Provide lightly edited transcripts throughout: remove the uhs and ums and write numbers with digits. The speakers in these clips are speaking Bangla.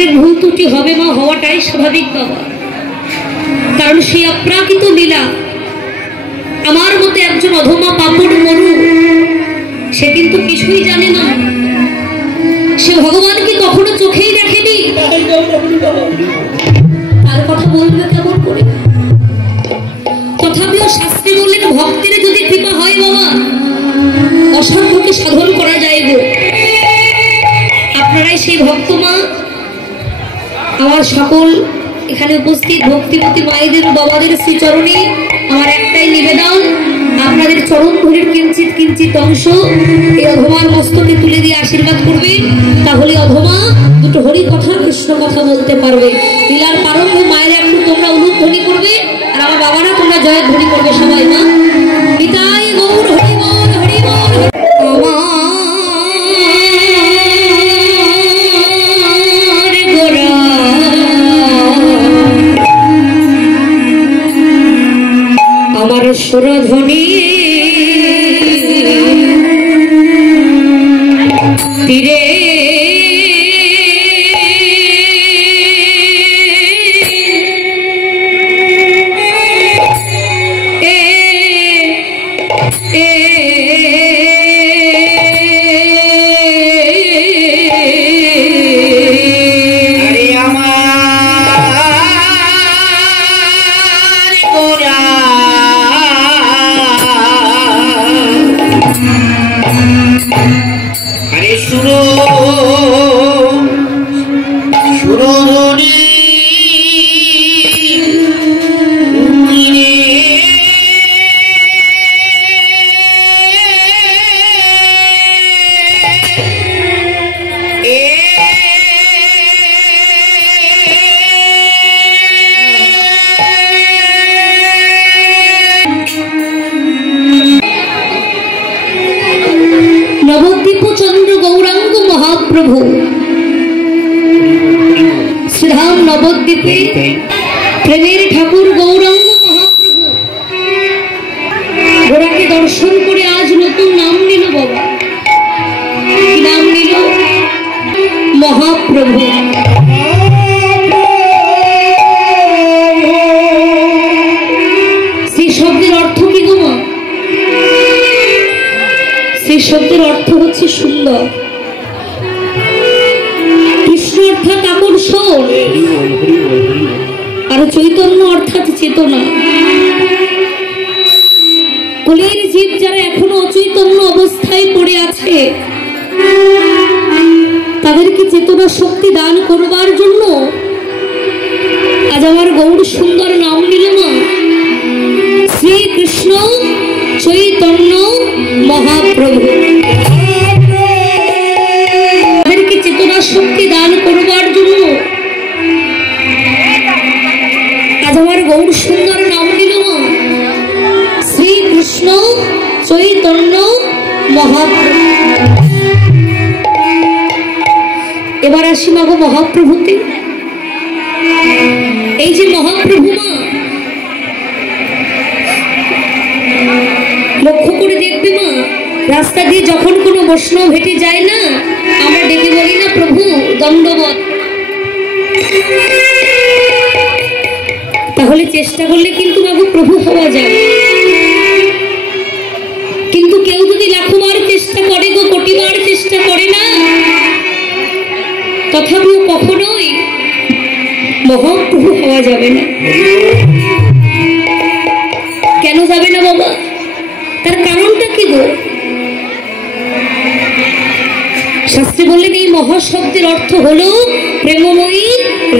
একটুখানি ভুল ত্রুটি হবে মা, হওয়াটাই স্বাভাবিক বাবা, কারণ সেই অপ্রাকৃত লীলা। আমার মতো একজন অধমা পাপড় মরু, সে কিন্তু কিছুই জানে না, সে ভগবানকে কখনো চোখেই দেখেনি, তার কথা বলবে কেমন করে? তথাপিও শাস্ত্রী বললেন ভক্তের যদি কৃপা হয় বাবা, অসাধ্যকে সাধন করা যায় গো। আপনারাই সেই ভক্ত মা। আমার সকল এখানে উপস্থিত ভক্তিপতি মায়েদের বাবাদের শ্রীচরণে আমার একটাই নিবেদন, আপনাদের চরণ ধরে কিঞ্চিত কিঞ্চিত অংশ এই অধমার মস্তকে তুলে দিয়ে আশীর্বাদ করবেন, তাহলে অধমা দুটো হরি কথা কৃষ্ণ কথা বলতে পারবে। লীলার প্রারম্ভ মায়েরা একটু তোমরা উলুধ্বনি করবে, আর আমার বাবারা তোমরা জয়ধ্বনি করবে সবাই মা। পিতাই গৌর হরি বল হরি বল। আমার সুরধ্বনি তীরে প্রভু শ্রীধাম নবদ্বীপে প্রেমের ঠাকুর গৌরাঙ্গ মহাপ্রভু গোরাকে দর্শন করে আজ নতুন নাম নিল বাবা। কি নাম নিল? মহাপ্রভু। সেই শব্দের অর্থ কি গো মা? সেই শব্দের অর্থ হচ্ছে সুন্দর, অর্থাৎ আকর্ষণ, আর চৈতন্য অর্থাৎ চেতনা। কলির জীব যারা এখনো অচৈতন্য অবস্থায় পড়ে আছে, তাদেরকে চেতনা শক্তি দান করবার জন্য আজ আমার গৌর সুন্দর নাম নিল মা, শ্রীকৃষ্ণ চৈতন্য মহাপ্রভু। চেতনা শক্তি দান করবার জন্য আজ আমার গৌর সুন্দর নাম দিল মা, শ্রীকৃষ্ণ চৈতন্য মহাপ্রভু। এবার আসি মাগো মহাপ্রভুতে। এই যে মহাপ্রভু মা, লক্ষ্য করে দেখবে মা, রাস্তা দিয়ে যখন কোনো বৈষ্ণব হেঁটে যায় না, আমরা ডেকে বলি না প্রভু দণ্ডবত। তাহলে চেষ্টা করলে কিন্তু বাবু প্রভু হওয়া যায়, কিন্তু কেউ যদি লাখবার চেষ্টা করে গো, কোটিবার চেষ্টা করে না, তথাপিও কখনোই মহাপ্রভু হওয়া যাবে না। কেন যাবে না বাবা? তার কারণটা কি গো? শাস্ত্রী বললেন এই মহাশব্দের অর্থ হলো প্রেমময়ী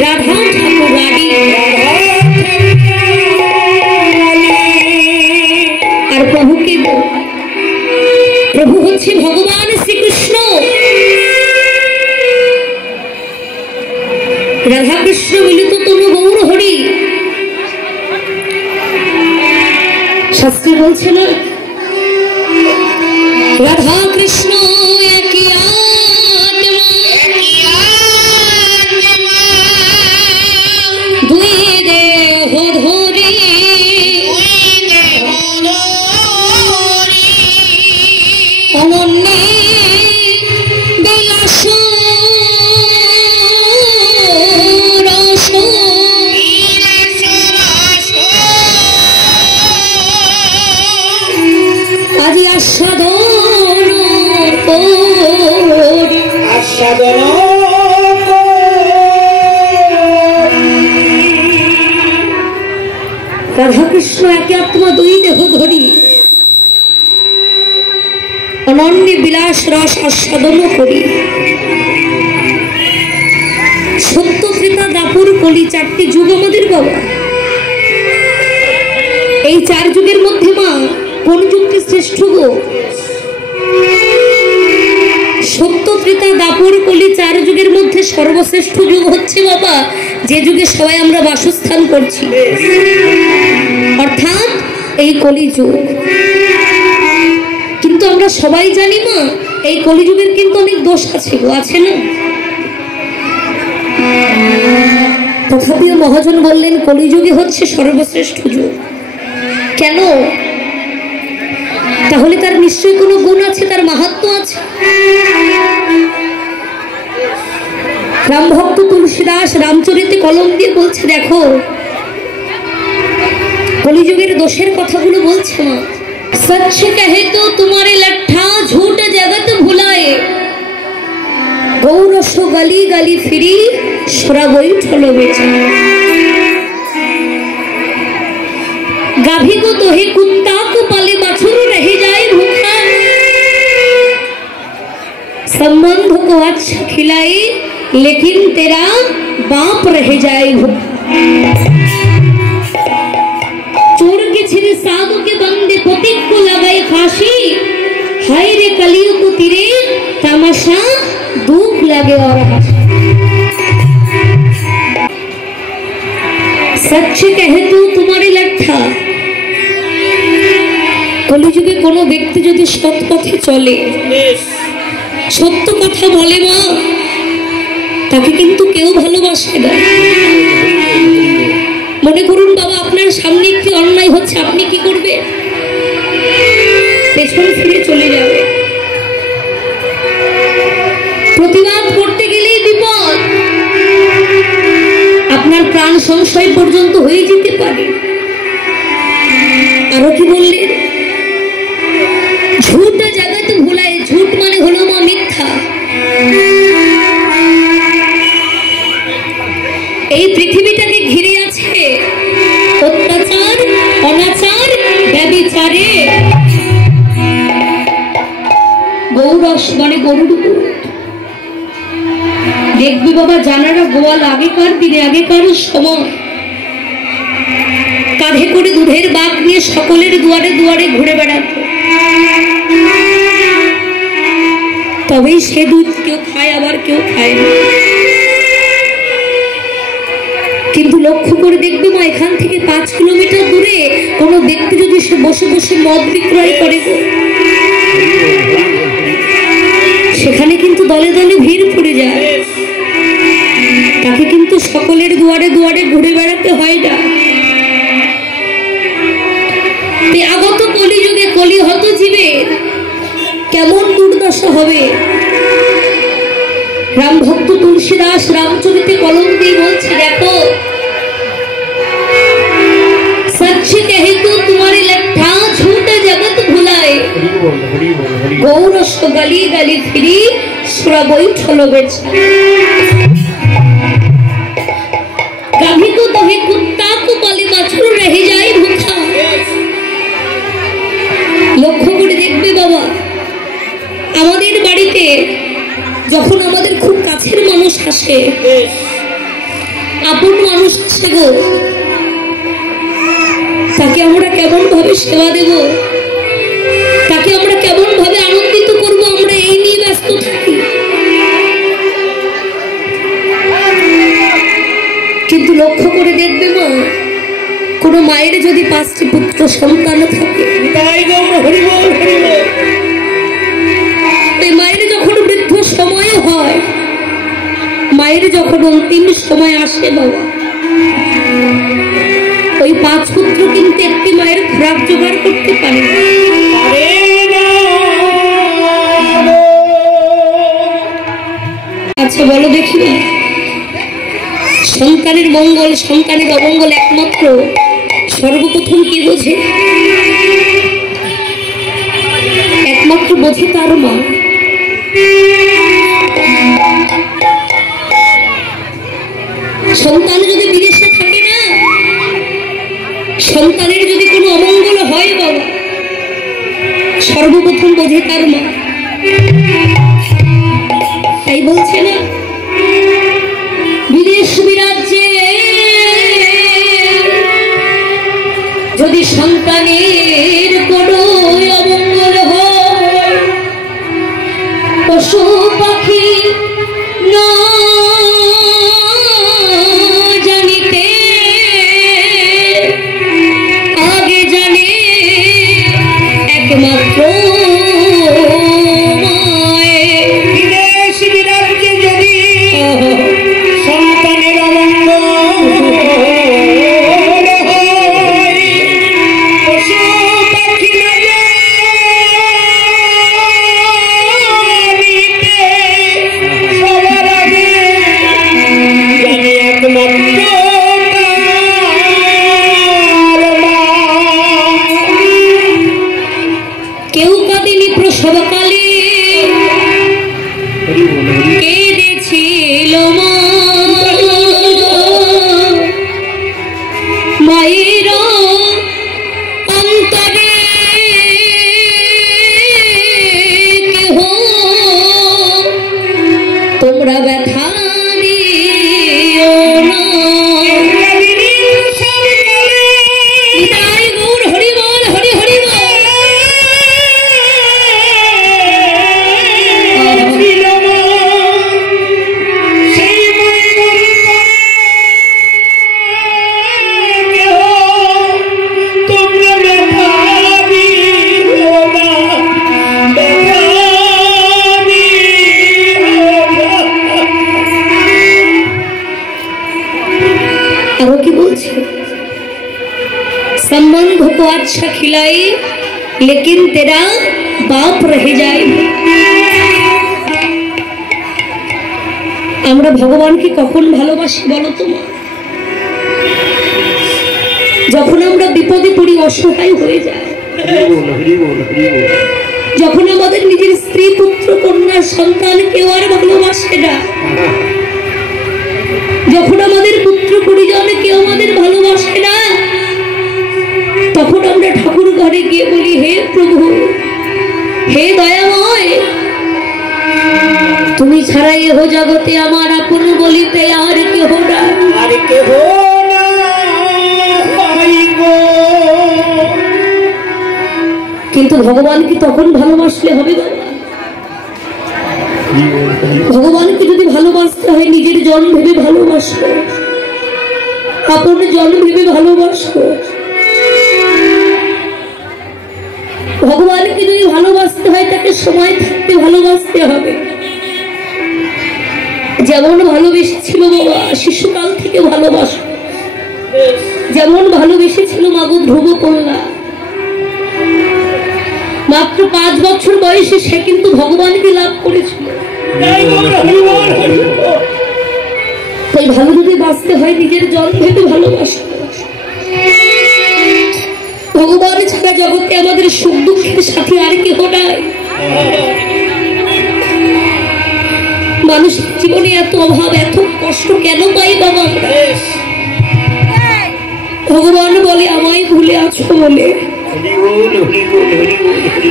রাধা ঠাকুরানী। আর প্রভু কে গো? প্রভু হচ্ছে ভগবান শ্রীকৃষ্ণ। রাধা কৃষ্ণ মিলিত তনু গৌর হরি। শাস্ত্রী বলছে না রাধা কৃষ্ণ একই আত্মা, দুই দেহ ধরি অনন্যে বিলাস কৃষ্ণ একে আত্মা দুই দেহ ধরি অনন্য বিলাস রস আস্বাদন করি। সত্য ত্রেতা দাপুর কলি চারটি যুগ আমাদের বাবা। এই চার যুগের মধ্যে মা কোন যুগটি শ্রেষ্ঠ গো? সত্য ত্রেতা দাপুর কলি চার যুগের মধ্যে সর্বশ্রেষ্ঠ যুগ হচ্ছে বাবা যে যুগে সবাই আমরা বাসস্থান করছি, অর্থাৎ এই কলিযুগ। কিন্তু আমরা সবাই জানি মা এই কলিযুগের কিন্তু অনেক দোষ আছে গো, আছে না? তথাপিও মহাজন বললেন কলিযুগে হচ্ছে সর্বশ্রেষ্ঠ যুগ। কেন? তাহলে তার নিশ্চয়ই কোনো গুণ আছে, তার মাহাত্ম্য আছে। রাম ভক্ত তুলসীদাস রামচরিতে কলম দিয়ে বলছে, দেখো কলিযুগের দোষের কথাগুলো বলছে মা। सच कहे तो तुम्हारे लट्ठा झूठ जगत भुलाए, गौरस गली गली फिरी सोरा बैठल बेचा। गाभी को तोहे कुत्ता को पाले बछरू रह जाए भूखा, संबंध को अच्छा खिलाए लेकिन तेरा बाप रह जाए भूखा। चोर के छिरे साधु के बंदे पतिक को लगाए फांसी, हाय रे कलियों को तिरे तमाशा दुख लगे और सच कहे तो तुम्हारे लट्ठा। কলিযুগে কোনো ব্যক্তি যদি সৎ পথে চলে, সত্য কথা বলে মা, তাকে কিন্তু কেউ ভালোবাসে না। মনে করুন বাবা আপনার সামনে একটি অন্যায় হচ্ছে, আপনি কি করবে? পেছন ফিরে চলে যাবে। প্রতিবাদ করতে গেলেই বিপদ, আপনার প্রাণ সংশয় পর্যন্ত হয়ে যেতে পারে। আরো কি বললেন? ঝুট জগৎ ভুলায়। ঝুট মানে হলো মা মিথ্যা। এই পৃথিবীটাকে ঘিরে আছে অত্যাচার, অনাচার, ব্যভিচারে। গৌরস মানে গরুর দুধ। দেখবি বাবা জানারা গোয়াল আগেকার দিনে, আগেকার সময় কাঁধে করে দুধের বাগ নিয়ে সকলের দুয়ারে দুয়ারে ঘুরে বেড়াত, তবেই সে দুধ কেউ খায় আবার কেউ খায় না। কিন্তু লক্ষ্য করে দেখবে মা এখান থেকে 5 কিলোমিটার দূরে কোনো ব্যক্তি যদি সে বসে বসে মদ বিক্রয় করে, সেখানে কিন্তু দলে দলে ভিড় পড়ে যায়। তাকে কিন্তু সকলের দুয়ারে দুয়ারে ঘুরে বেড়াতে হয় না। আগত কলিযুগে কলিহত জীবের কেমন দুর্দশা হবে। রাম ভক্ত তুলসীদাস রামচরিতে কলম দিয়ে বলছে, দেখো सच कहे तो तुम्हारे लट्ठा झूठ जगत भुलाए, गौरस गली गली फिरी सोरा बैठल बेचा। गाभी को तोहे कुत्ता को पाले बछरू रह जाए भूखा। লক্ষ্য করে দেখবে বাবা আমাদের বাড়িতে যখন আমাদের খুব কাছের মানুষ আসে, আপন মানুষ আসে গো, তাকে আমরা কেমন ভাবে সেবা দেব, তাকে আমরা কেমন ভাবে আনন্দিত করব, আমরা এই নিয়ে ব্যস্ত থাকি। কিন্তু লক্ষ্য করে দেখবে মা কোন মায়ের যদি 5টি পুত্র সন্তান থাকে, মায়ের যখন বৃদ্ধ সময় হয়, মায়ের যখন অন্তিম সময় আসে বাবা, ওই 5 পুত্র কিন্তু একটি মায়ের খোরাক জোগাড় করতে পারে। আচ্ছা বলো দেখি না, সন্তানের মঙ্গল সন্তানের অমঙ্গল একমাত্র সর্বপ্রথম কি বোঝে? একমাত্র বোঝে তার মা। সন্তান যদি বিদেশে থাকে না, সন্তানের যদি সর্বপ্রথম বোঝে তার মা। তাই বলছে না, বিদেশ বিরাজ্যে যদি সন্তানের কোনো অমঙ্গল হয়, পশু পাখি না জানিতে আগে জানে একমাত্র কেউ কাঁদিনি প্রসবকালে, কেঁদেছিল মা। মায়ের অন্তরে কেহ তোমরা ব্যথা দিও না। संबंध को अच्छा खिलाए लेकिन तेरा बाप रह जाए। আমরা ভগবানকে কখন ভালোবাসি বলো তো মা? যখন আমরা বিপদে পড়ি, অসহায় হয়ে যায়, যখন আমাদের নিজের স্ত্রী পুত্র কন্যা সন্তান কেউ আর ভালোবাসে না, যখন আমাদের পুত্র পরিজন কেউ আমাদের ভালোবাসে না, তখন আমরা ঠাকুর ঘরে গিয়ে বলি, হে প্রভু, হে দয়াময়, তুমি ছাড়া এহ জগতে আমার আপন বলিতে আর কেহ না, আর কেহ না। কিন্তু ভগবানকে তখন ভালোবাসলে হবে না। ভগবানকে যদি ভালোবাসতে হয়, নিজের জন ভেবে ভালোবাসো, আপন জন ভেবে ভালোবাসো। ভগবানকে যদি ভালোবাসতে হয়, তাকে সময় থাকতে ভালোবাসতে হবে। যেমন ভালোবেসেছিল বাবা শিশুকাল থেকে ভালোবাসো, যেমন ভালোবেসেছিল মাগো ধ্রুব কন্যা, মাত্র 5 বছর বয়সে সে কিন্তু ভগবানকে লাভ করেছিল। তাই ভালো যদি বাঁচতে হয়, নিজের জন ভেবে ভালোবাসো। ভগবান ছাড়া জগতে আমাদের সুখ দুঃখের সাথে আর কেহ নাই। মানুষের জীবনে এত অভাব, এত কষ্ট কেন পাই বাবা আমরা? ভগবান বলে, আমায় ভুলে আছো বলে।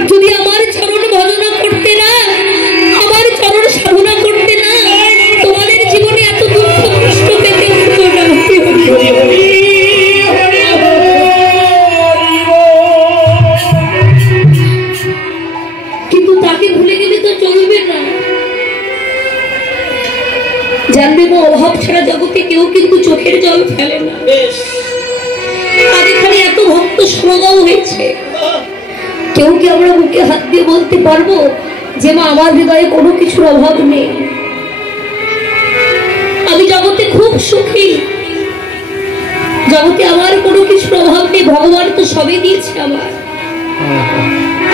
যদি আমার চরণ ভজনা করতে না, আমার চরণ সাধনা করতে না, তোমাদের জীবনে এত দুঃখ কষ্ট পেতে হতো না। কিন্তু তাকে ভুলে গেলে তো চলবে না। জানবে না, অভাব ছাড়া জগতে কেউ কিন্তু চোখের জল ফেলে না। আর এখানে এত ভক্ত সমাগম হয়েছে, কেউ কি আমরা বুকে হাত দিয়ে বলতে পারবো যে মা আমার হৃদয়ে কোনো কিছুর অভাব নেই, আমি জগতে খুব সুখী, জগতে আমার কোনো কিছুর অভাব নেই, ভগবান তো সবই দিয়েছে আমার।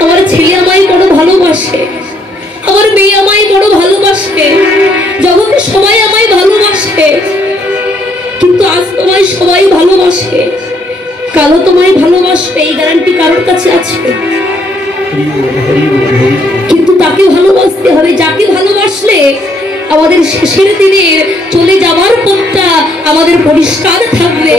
আমার ছেলে আমায় বড় ভালোবাসে, আমার মেয়ে আমায় বড় ভালোবাসে, জগতে সবাই আমায় ভালোবাসে। কিন্তু আজ তোমায় সবাই ভালোবাসে, কালো তোমায় ভালোবাসবে এই গ্যারান্টি কারোর কাছে আছে? কিন্তু তাকে ভালোবাসতে হবে, যাকে ভালোবাসলে আমাদের শেষের দিনে চলে যাবার পথটা আমাদের পরিষ্কার থাকবে।